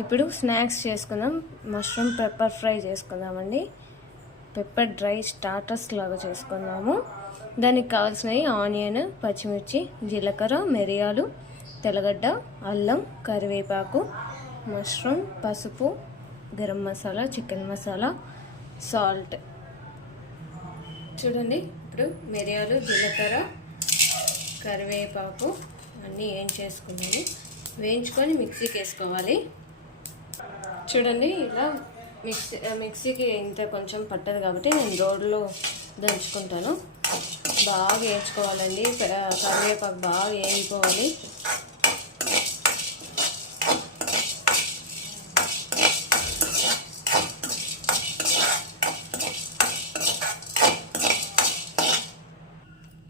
ఇప్పుడు స్నాక్స్ చేసుకుందాం. Mushroom pepper fry చేసుకుందామండి. పెప్పర్ డ్రై స్టార్టర్స్ లాగా చేసుకుందాము. దానికి కావాల్సినవి ఆనియన్, పచ్చిమిర్చి, జీలకర్ర, మిరియాలు, తెల్లగడ్డ, అల్లం, కరివేపాకు, మష్రూమ్, పసుపు, గరం మసాలా, చికెన్ మసాలా, సాల్ట్. చూడండి, ఇప్పుడు మిరియాలు, జీలకర్ర, కరివేపాకు అన్నీ వేయించుకొని మిక్సీకి వేసుకోవాలి. చూడండి, ఇలా మిక్సీకి ఇంత కొంచెం పట్టదు కాబట్టి నేను రోడ్లో దంచుకుంటాను. బాగా వేయించుకోవాలండి. కరివేపాకు బాగా వేయిపోవాలి.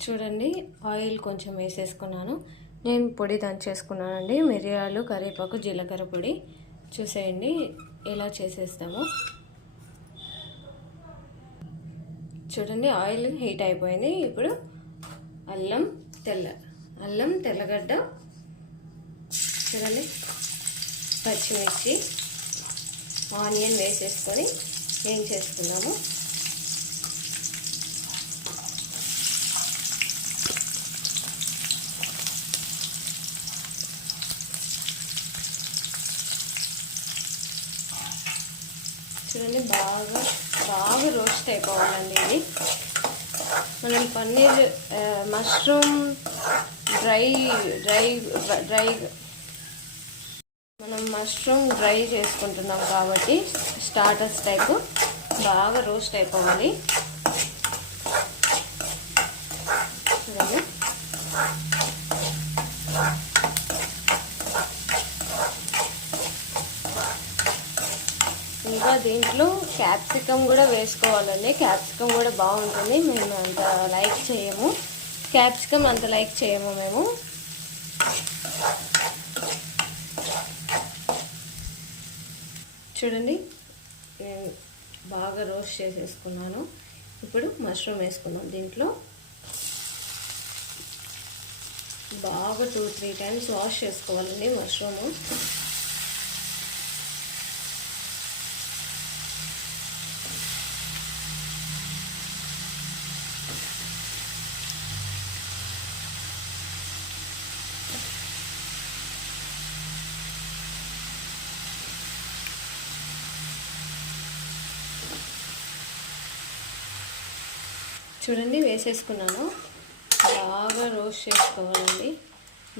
చూడండి, ఆయిల్ కొంచెం వేసేసుకున్నాను. నేను పొడి దంచేసుకున్నానండి. మిరియాలు, కరివేపాకు, జీలకర్ర పొడి. చూసేయండి ఎలా చేసేస్తామో. చూడండి, ఆయిల్ హీట్ అయిపోయింది. ఇప్పుడు అల్లం, తెల్లగడ్డ, చూడండి, పచ్చిమిర్చి, ఆనియన్ వేసేసుకొని ఏం చేసుకున్నాము. చూడండి, బాగా రోస్ట్ అయిపోవాలండి. ఇది మనం పన్నీర్ మష్రూమ్ డ్రై చేసుకుంటున్నాం కాబట్టి స్టార్టర్స్ టైపు బాగా రోస్ట్ అయిపోవాలి. చూడండి, ఇంకా దీంట్లో క్యాప్సికమ్ కూడా వేసుకోవాలండి. క్యాప్సికమ్ కూడా బాగుంటుంది. మేము అంత లైక్ చేయము మేము. చూడండి, బాగా రోస్ట్ చేసేసుకున్నాను. ఇప్పుడు మష్రూమ్ వేసుకున్నాం. దీంట్లో బాగా 2-3 టైమ్స్ వాష్ చేసుకోవాలండి మష్రూము. చూడండి, వేసేసుకున్నాను. బాగా రోస్ట్ చేసుకోవాలండి.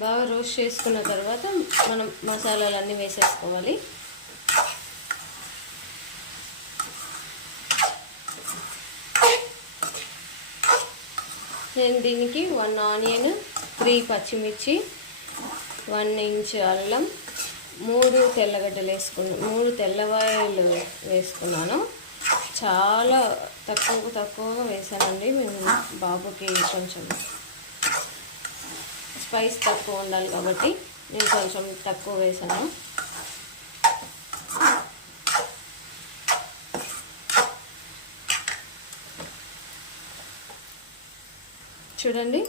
బాగా రోస్ట్ చేసుకున్న తర్వాత మనం మసాలాలన్నీ వేసేసుకోవాలి. నేను దీనికి 1 ఆనియన్, 3 పచ్చిమిర్చి, 1 ఇంచ్ అల్లం, 3 తెల్లగడ్డలు వేసుకున్నాను. 3 తెల్లవాయలు వేసుకున్నాను. చాలా తక్కువగా వేసానండి. మేము బాబుకి కొంచెం స్పైస్ తక్కువ ఉండాలి కాబట్టి నేను కొంచెం తక్కువ వేసాను. చూడండి,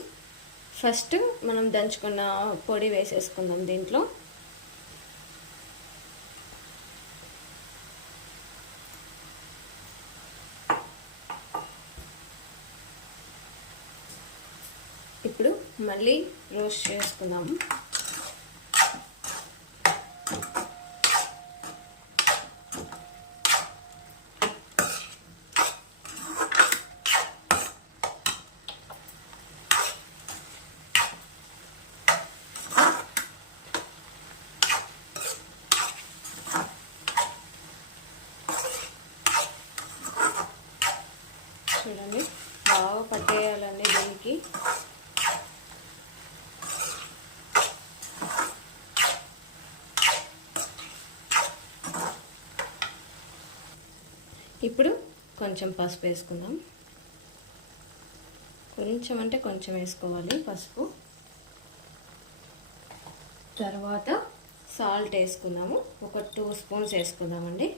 ఫస్ట్ మనం దంచుకున్న పొడి వేసేసుకుందాం దీంట్లో. ఇప్పుడు మళ్ళీ రోస్ట్ చేసుకుందాము. చూడండి, బాగా పట్టేయాలండి దీనికి. ఇప్పుడు కొంచెం పసుపు వేసుకుందాం. కొంచెం అంటే కొంచెం వేసుకోవాలి పసుపు. తర్వాత సాల్ట్ వేసుకుందాము. ఒక 2 స్పూన్స్ వేసుకుందామండి.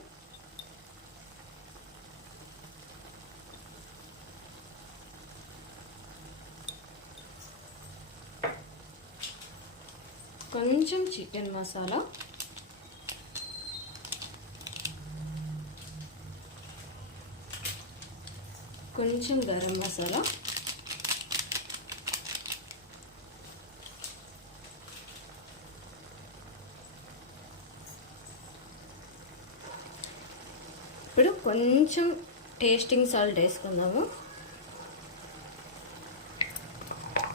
కొంచెం చికెన్ మసాలా, కొంచెం గరం మసాలా, ఇప్పుడు కొంచెం టేస్టింగ్ సాల్ట్ వేసుకుందాము.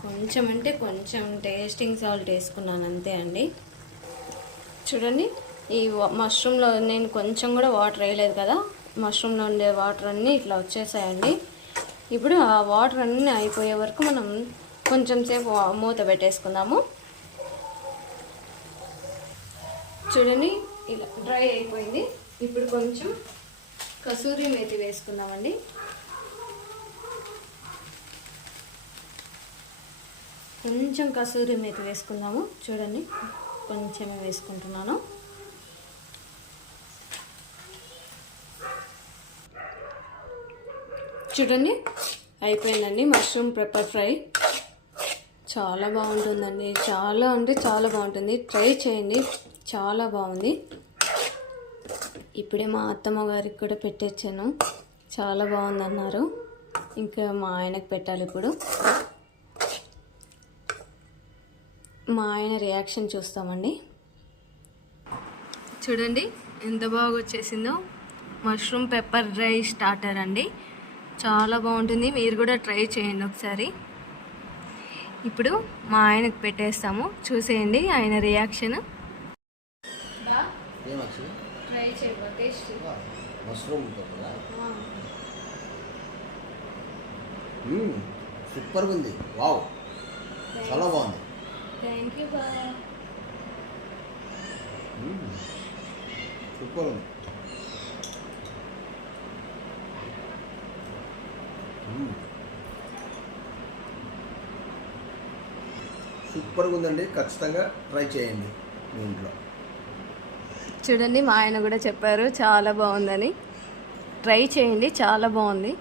కొంచెం అంటే కొంచెం టేస్టింగ్ సాల్ట్ వేసుకున్నాను అంతే అండి. చూడండి, ఈ మష్రూమ్లో నేను కొంచెం కూడా వాటర్ వేయలేదు కదా, మష్రూమ్లో ఉండే వాటర్ అన్నీ ఇట్లా వచ్చేసాయండి. ఇప్పుడు ఆ వాటర్ అన్నీ అయిపోయే వరకు మనం కొంచెం సేపు మూత పెట్టేసుకుందాము. చూడండి, ఇలా డ్రై అయిపోయింది. ఇప్పుడు కొంచెం కసూరి మేతి వేసుకుందామండి. కొంచెం కసూరి మేతి వేసుకుందాము. చూడండి, కొంచెమే వేసుకుంటున్నాను. చూడండి, అయిపోయిందండి మష్రూమ్ పెప్పర్ ఫ్రై. చాలా బాగుంటుందండి, చాలా అంటే చాలా బాగుంటుంది. ట్రై చేయండి, చాలా బాగుంది. ఇప్పుడే మా అత్తమ్మ గారికి కూడా పెట్టేచ్చాను, చాలా బాగుందన్నారు. ఇంకా మా ఆయనకు పెట్టాలి ఇప్పుడు. మా ఆయన రియాక్షన్ చూస్తామండి. చూడండి ఎంత బాగా వచ్చేసిందో, మష్రూమ్ పెప్పర్ డ్రై స్టార్టర్ అండి. చాలా బాగుంటుంది, మీరు కూడా ట్రై చేయండి ఒకసారి. ఇప్పుడు మా ఆయనకు పెట్టేస్తాము, చూసేయండి ఆయన రియాక్షన్. ట్రై చేయబోతే మష్రూమ్ సూపర్గా ఉంది. వావ్, చాలా బాగుంది. థ్యాంక్ యూ బా. సూపర్ ఉంది. సూపర్గా ఉందండి, ఖచ్చితంగా ట్రై చేయండి మీ ఇంట్లో. చూడండి, మా ఆయన కూడా చెప్పారు చాలా బాగుందని. ట్రై చేయండి, చాలా బాగుంది.